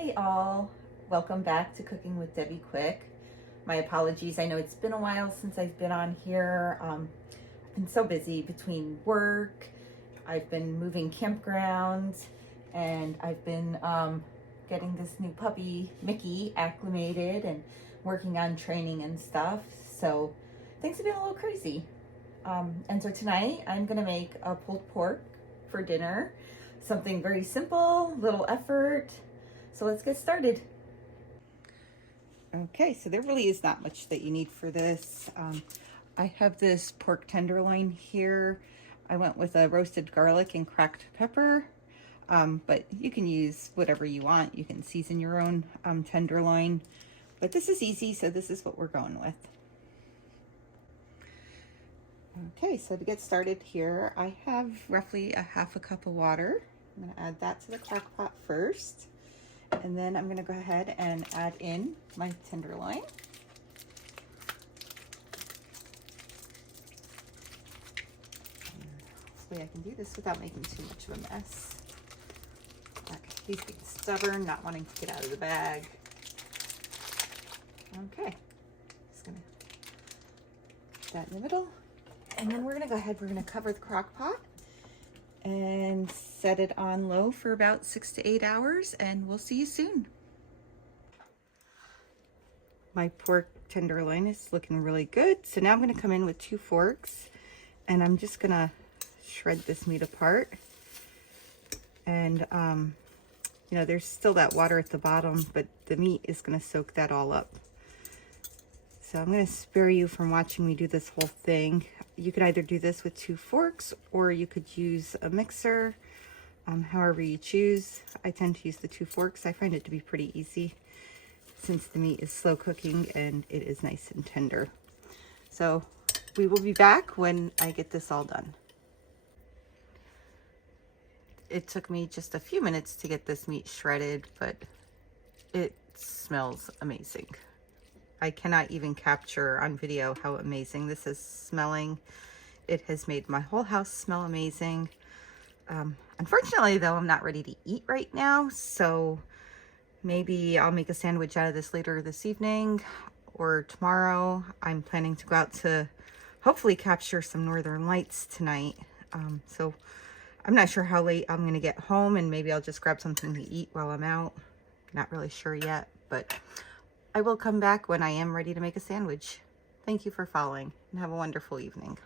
Hey all, welcome back to Cooking with Debbie Quick. My apologies, I know it's been a while since I've been on here. I've been so busy between work, I've been moving campgrounds, and I've been getting this new puppy, Mickey, acclimated and working on training and stuff. So things have been a little crazy. And so tonight I'm gonna make a pulled pork for dinner. Something very simple, little effort. So let's get started. Okay, so there really is not much that you need for this. I have this pork tenderloin here. I went with a roasted garlic and cracked pepper, but you can use whatever you want. You can season your own tenderloin, but this is easy, so this is what we're going with. Okay, so to get started here, I have roughly a half a cup of water. I'm gonna add that to the crock pot first. And then I'm gonna go ahead and add in my tenderloin. Hopefully I can do this without making too much of a mess. Okay, he's being stubborn, not wanting to get out of the bag. Okay, just gonna put that in the middle. And then we're gonna go ahead, we're gonna cover the crock pot and set it on low for about 6 to 8 hours, and we'll see you soon. My pork tenderloin is looking really good. So now I'm gonna come in with 2 forks and I'm just gonna shred this meat apart. And you know, there's still that water at the bottom, but the meat is gonna soak that all up. So I'm gonna spare you from watching me do this whole thing. You could either do this with 2 forks or you could use a mixer, however you choose. I tend to use the 2 forks. I find it to be pretty easy since the meat is slow cooking and it is nice and tender. So we will be back when I get this all done. It took me just a few minutes to get this meat shredded, but it smells amazing. I cannot even capture on video how amazing this is smelling. It has made my whole house smell amazing. Unfortunately though, I'm not ready to eat right now, so maybe I'll make a sandwich out of this later this evening or tomorrow. I'm planning to go out to hopefully capture some northern lights tonight. So I'm not sure how late I'm gonna get home, and maybe I'll just grab something to eat while I'm out. Not really sure yet, but I will come back when I am ready to make a sandwich. Thank you for following and have a wonderful evening.